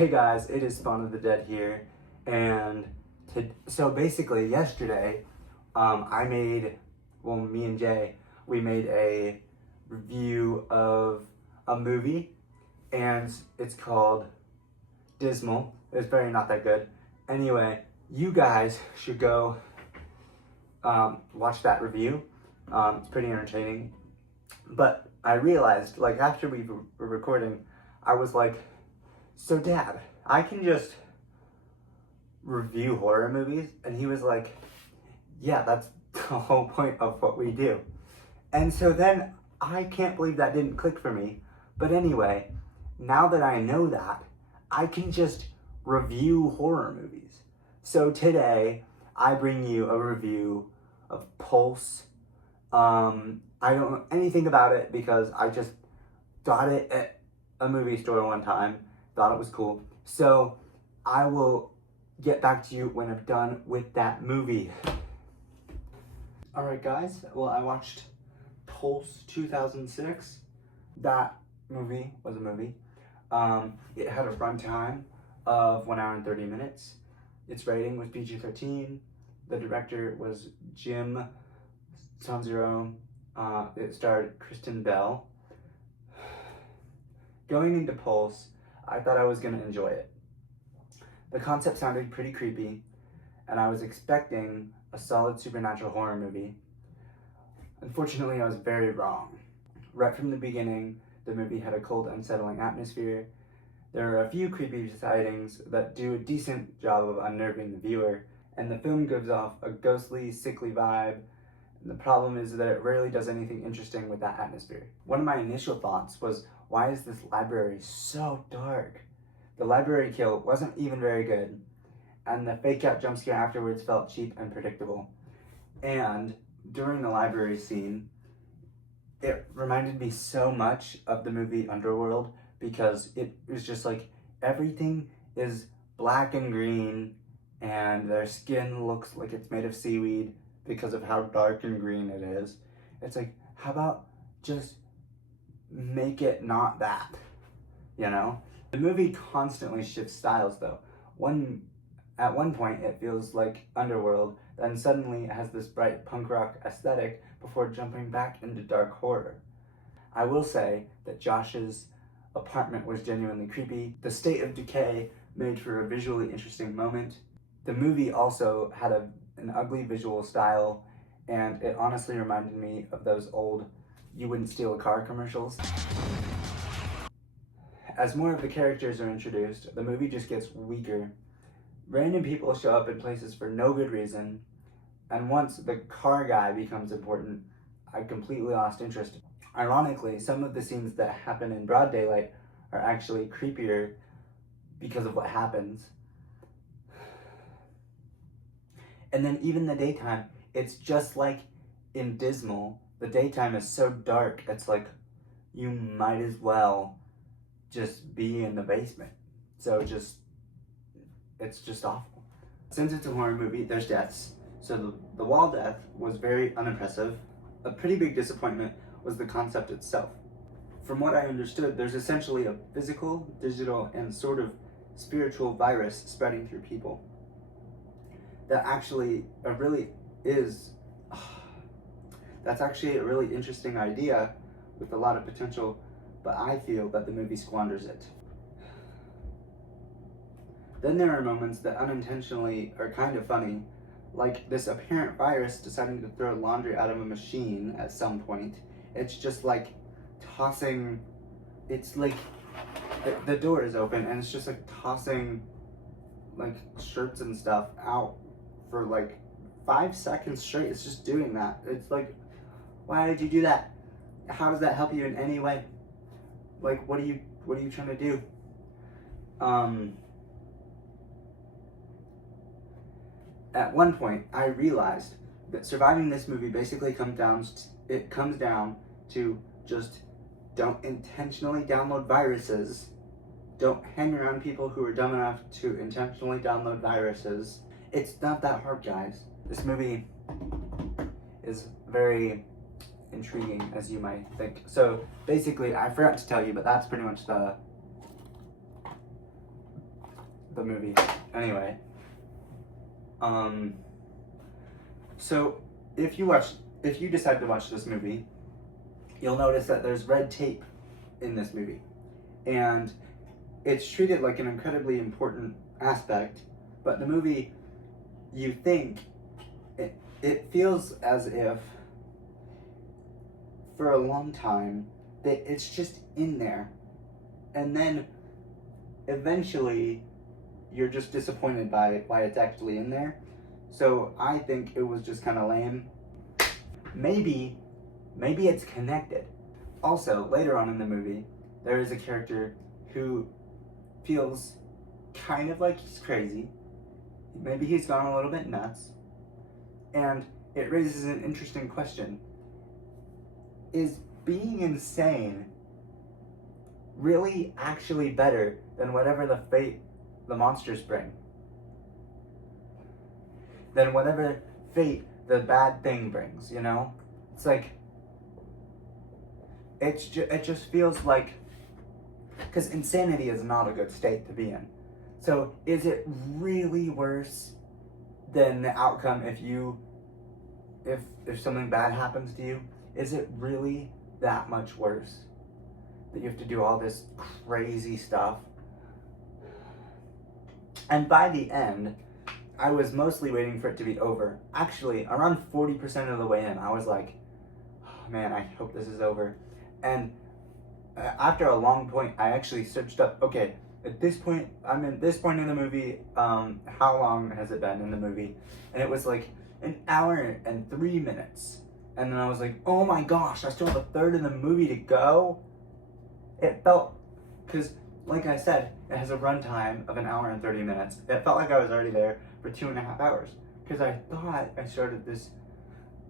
Hey guys, it is Spawn of the Dead here, and so basically yesterday, me and Jay, we made a review of a movie, and it's called Dismal. It's very not that good. Anyway, you guys should go watch that review. It's pretty entertaining, but I realized, like, after we were recording, I was like, so Dad, I can just review horror movies? And he was like, yeah, that's the whole point of what we do. And so then I can't believe that didn't click for me. But anyway, now that I know that, I can just review horror movies. So today, I bring you a review of Pulse. I don't know anything about it because I just got it at a movie store one time, thought it was cool. So I will get back to you when I'm done with that movie. Alright guys, well, I watched Pulse 2006. That movie was a movie. It had a runtime of 1 hour and 30 minutes. Its rating was PG-13. The director was Jim Sanzero. It starred Kristen Bell. Going into Pulse, I thought I was going to enjoy it. The concept sounded pretty creepy, and I was expecting a solid supernatural horror movie. Unfortunately, I was very wrong. Right from the beginning, the movie had a cold, unsettling atmosphere. There are a few creepy sightings that do a decent job of unnerving the viewer, and the film gives off a ghostly, sickly vibe. And the problem is that it rarely does anything interesting with that atmosphere. One of my initial thoughts was, why is this library so dark? The library kill wasn't even very good, and the fake out jump scare afterwards felt cheap and predictable. And during the library scene, it reminded me so much of the movie Underworld, because it was just like everything is black and green and their skin looks like it's made of seaweed because of how dark and green it is. It's like, how about just make it not that, you know? The movie constantly shifts styles though. At one point it feels like Underworld, then suddenly it has this bright punk rock aesthetic before jumping back into dark horror. I will say that Josh's apartment was genuinely creepy. The state of decay made for a visually interesting moment. The movie also had an ugly visual style, and it honestly reminded me of those old "you wouldn't steal a car" commercials. As more of the characters are introduced, the movie just gets weaker. Random people show up in places for no good reason, and once the car guy becomes important, I completely lost interest. Ironically, some of the scenes that happen in broad daylight are actually creepier because of what happens. And then even the daytime, it's just like in Dismal. The daytime is so dark, it's like you might as well just be in the basement. So it's just awful. Since it's a horror movie, there's deaths. So the wall death was very unimpressive. A pretty big disappointment was the concept itself. From what I understood, there's essentially a physical, digital, and sort of spiritual virus spreading through people. That actually that's actually a really interesting idea with a lot of potential, but I feel that the movie squanders it. Then there are moments that unintentionally are kind of funny, like this apparent virus deciding to throw laundry out of a machine at some point. It's just like tossing, it's like the door is open and it's just like tossing like shirts and stuff out for like 5 seconds straight. It's just doing that. It's like, why did you do that? How does that help you in any way? Like, what are you trying to do? At one point, I realized that surviving this movie basically comes down to just don't intentionally download viruses. Don't hang around people who are dumb enough to intentionally download viruses. It's not that hard, guys. This movie is very intriguing, as you might think. So basically, I forgot to tell you, but that's pretty much the movie. Anyway, so if you decide to watch this movie, you'll notice that there's red tape in this movie, and it's treated like an incredibly important aspect. But the movie, you think it feels as if for a long time that it's just in there, and then eventually you're just disappointed by why it's actually in there. So I think it was just kind of lame. Maybe it's connected. Also, later on in the movie, there is a character who feels kind of like he's crazy. Maybe he's gone a little bit nuts. And it raises an interesting question. Is being insane really actually better than whatever the fate the monsters bring? Than whatever fate the bad thing brings, you know? It's like, it just feels like, because insanity is not a good state to be in. So is it really worse than the outcome if something bad happens to you? Is it really that much worse that you have to do all this crazy stuff? And by the end, I was mostly waiting for it to be over. Actually, around 40% of the way in, I was like, oh man, I hope this is over. And after a long point, I actually searched up, okay, at this point, I'm in this point in the movie, how long has it been in the movie? And it was like an hour and 3 minutes. And then I was like, oh my gosh, I still have a third of the movie to go? It felt, because like I said, it has a runtime of an hour and 30 minutes. It felt like I was already there for 2.5 hours. Because I thought I started this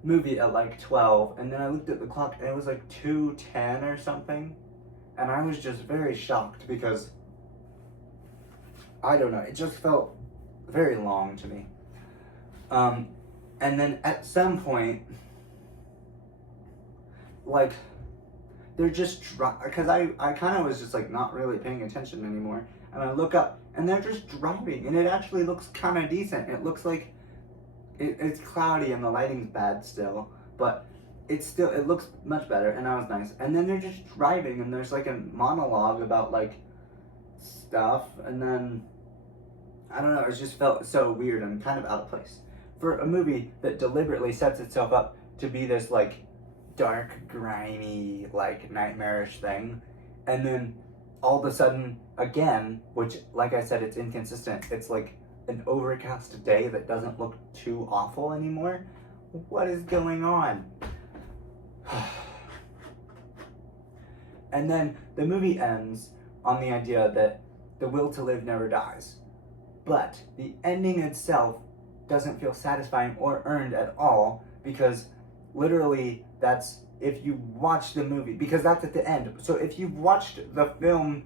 movie at like 12, and then I looked at the clock and it was like 2:10 or something. And I was just very shocked because, I don't know, it just felt very long to me. And then at some point, like, they're just, because I kind of was just like not really paying attention anymore. And I look up and they're just driving, and it actually looks kind of decent. It looks like it's cloudy and the lighting's bad still, but it looks much better, and that was nice. And then they're just driving, and there's like a monologue about like stuff, and then I don't know, it just felt so weird and kind of out of place for a movie that deliberately sets itself up to be this like dark, grimy, like nightmarish thing, and then all of a sudden again, which like I said, it's inconsistent, it's like an overcast day that doesn't look too awful anymore. What is going on? And then the movie ends on the idea that the will to live never dies, but the ending itself doesn't feel satisfying or earned at all, because literally that's if you watch the movie, because that's at the end. So if you've watched the film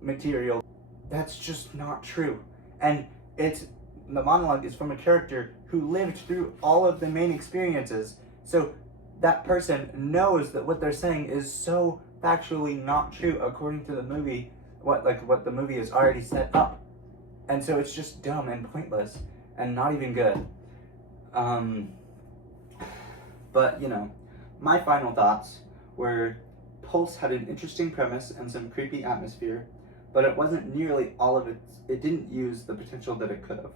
material, that's just not true. And the monologue is from a character who lived through all of the main experiences. So that person knows that what they're saying is so factually not true according to the movie, what the movie has already set up. And so it's just dumb and pointless and not even good. But you know, my final thoughts were Pulse had an interesting premise and some creepy atmosphere, but it wasn't nearly all of it didn't use the potential that it could have.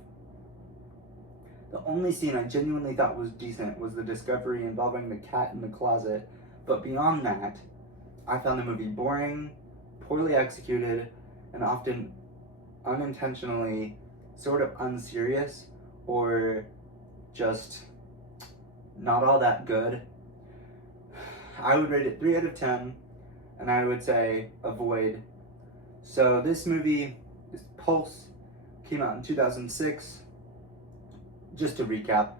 The only scene I genuinely thought was decent was the discovery involving the cat in the closet, but beyond that, I found the movie boring, poorly executed, and often unintentionally sort of unserious, or just not all that good. I would rate it 3 out of 10, and I would say avoid. So this movie, this Pulse, came out in 2006. Just to recap,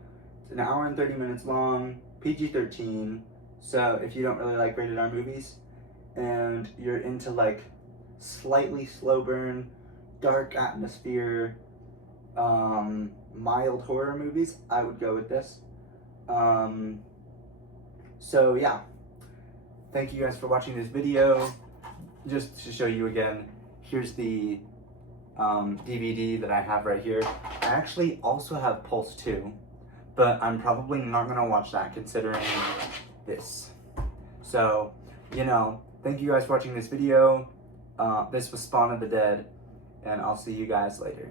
it's an hour and 30 minutes long, PG-13, so if you don't really like rated R movies, and you're into like slightly slow burn, dark atmosphere, mild horror movies, I would go with this. So yeah, thank you guys for watching this video. Just to show you again, here's the DVD that I have right here. I actually also have Pulse 2, but I'm probably not going to watch that considering this. So, you know, thank you guys for watching this video. This was Spawn of the Dead, and I'll see you guys later.